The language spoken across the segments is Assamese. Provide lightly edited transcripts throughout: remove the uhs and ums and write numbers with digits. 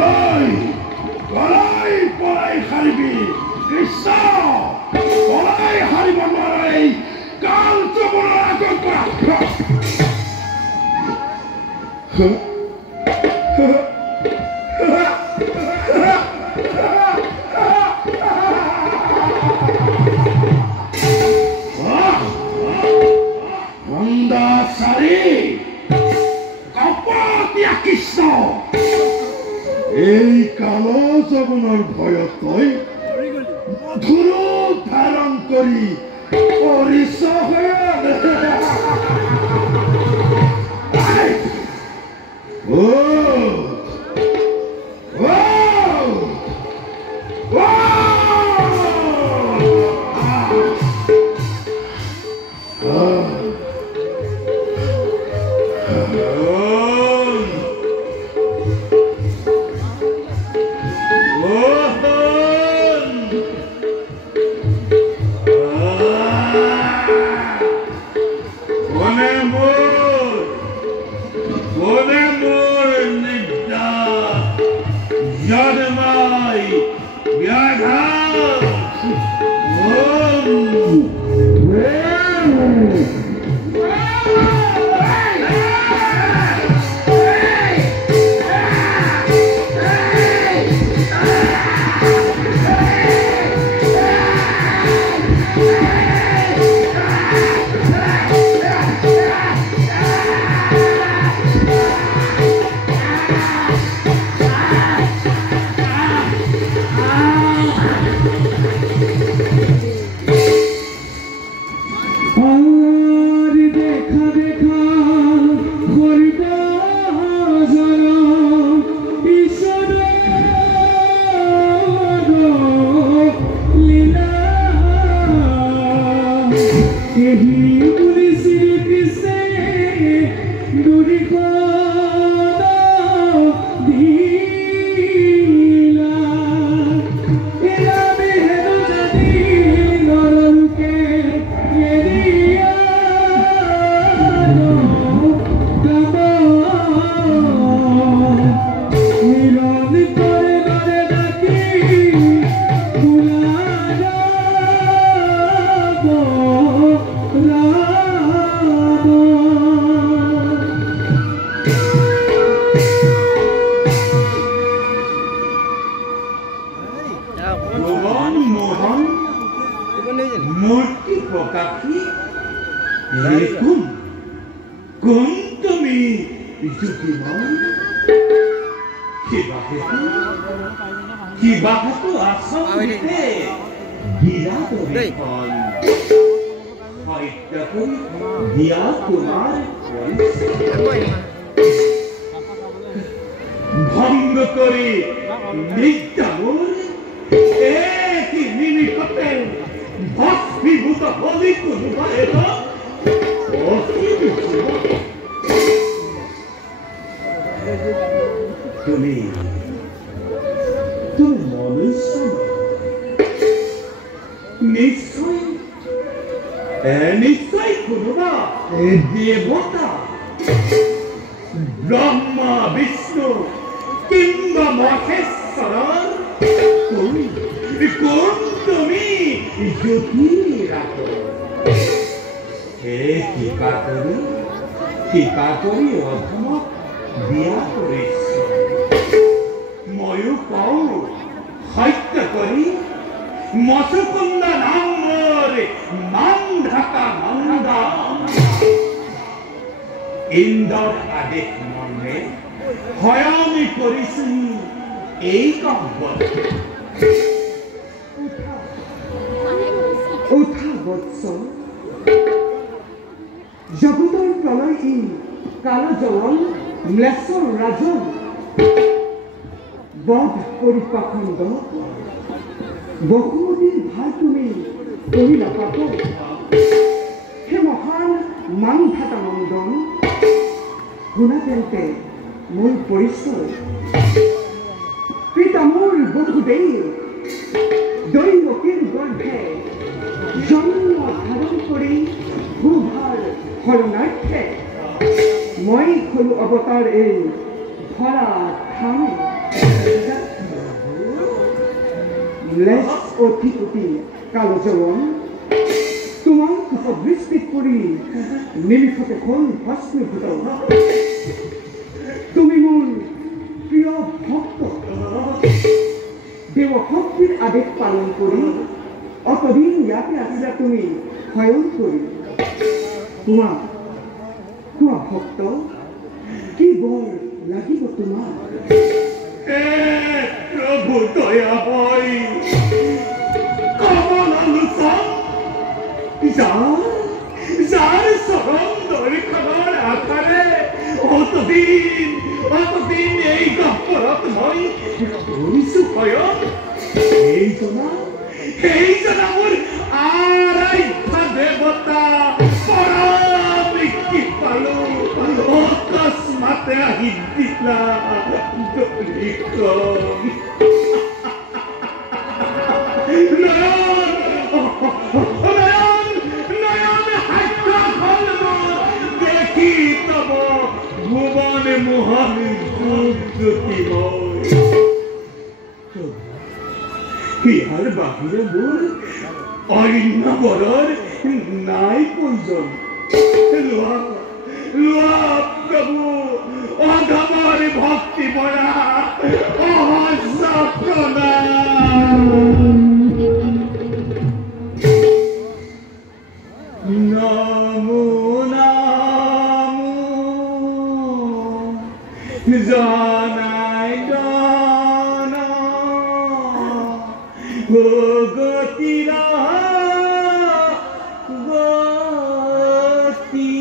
পলাই পলাই হাৰিবি কৃষ্ণ পলাই হাৰিব নোৱাৰে কাল চবৰৰ আগৰ পৰা কৃষ্ণ এই কাল জগনৰ ভয়ত তই মধুৰ ধাৰণ কৰি পৰিছ ভঙ্গ করে ভস্মীভূত হলি তুমি তুমি মনুষ্য নিশ্চয় নিশ্চয় কোনোবা দেবতা ব্রহ্মা বিষ্ণু কিংবা মহেশ্বর কোন তুমি জ্যোতিরাখো কৃপা কৰি অধমক বিয়া কৰিছ ময়ো কওঁ সত্য কৰি মচুকুন্দা নামৰ মান ঢাকা মন্দা ইন্দ্ৰৰ আদেশ মৰ্মে হয়মি কৰিছো এই কামত উঠা বৎস জগতৰ প্ৰলয় ই কাল জৱন ম্লেচ্ছৰ ৰাজন বধ কৰি পাখণ্ড বহুমতীৰ ভাল তুমি কৰি নাপাব সেই মহান মান থাকা নন্দন শুনা তেন্তে মোৰ পৰিচয় পিতা মোৰ বহুদেৱ দৈৱকীৰ গৰ্ভে জন্ম ধাৰণ কৰি ভূভাৰ শৰণাৰ্থে মই হলো অৱতাৰ এই ধৰা ধাম লেজ অতি কোটি কালো জলন তোমাৰ উপদৃষ্টিত পৰি নিমিষতে হ'ল ভস্মীভূত তুমি মোৰ প্ৰিয় ভক্ত দেৱশক্তিৰ আদেশ পালন কৰি অতদিন ইয়াতে আছিলা তুমি শয়ন কৰি তোমাৰ ভক্ত কি বৰ লাগিব তোমাৰ প্ৰভু দয়া হই কমল আলোচন যাৰ সৰম দৰিখনৰ আকাৰে অতদিন এই গহ্বৰত মই কৰিছো শয়ন এইজনা মোৰ আৰাধ্য দেৱতা পৰমৃত্যু পালো অকস্মাতে আহি দিলা দেখি তব ভুবনে মোহন জ্যোতিময় ইয়াৰ বাহিৰে মোৰ অন্য বৰৰ নাই প্ৰয়োজন লোৱা প্ৰভু অধমৰ ভক্তি বৰা অহস্য প্ৰণাম নমো নমো জনাই গান গতিৰ গতি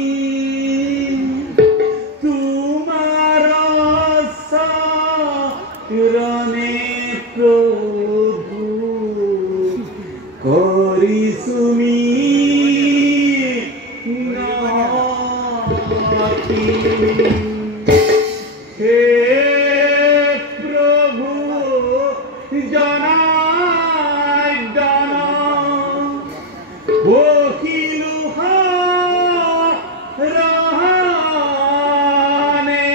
তোমাৰ চৰণে প্ৰভু কৰিছো মিনতি হে প্ৰভু জনাই দান বহিলো ৰহানে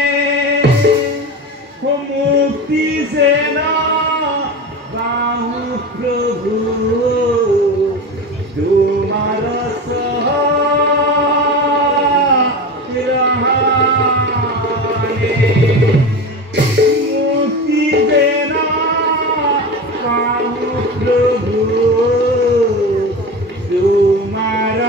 মুক্তি সেনা বাহু প্ৰভু তোমাৰ মুক্তি সেনা বাহু প্ৰভু তোমাৰ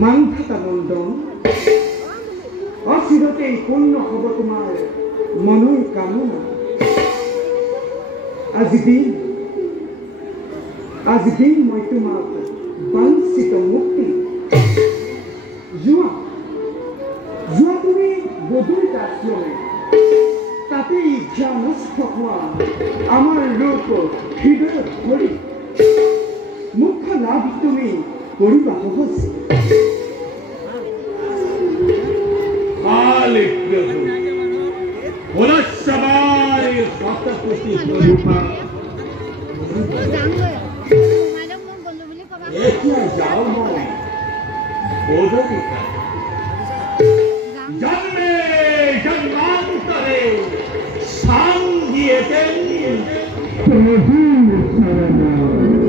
মাংসতা মন্দন অচিৰতেই পূৰ্ণ হ'ব তোমাৰ মনৰ কামনা আজি দিন মই তোমাক বাঞ্ছিত মুক্তি যোৱা তুমি বধুৰ কাৰ্যলৈ তাতেই ইচ্ছা নষ্ট হোৱা আমাৰ লোক হৃদয়ত ভৰি মুখ্য লাভ তুমি কৰিবা সহজ কালে প্রভু পুনঃসবারে শতকোটি স্বরূপা এতিয়া যাও মই বোধবিকা জন্মে জন্মান্তরে সাং দিয়েছেন প্রভু শরণ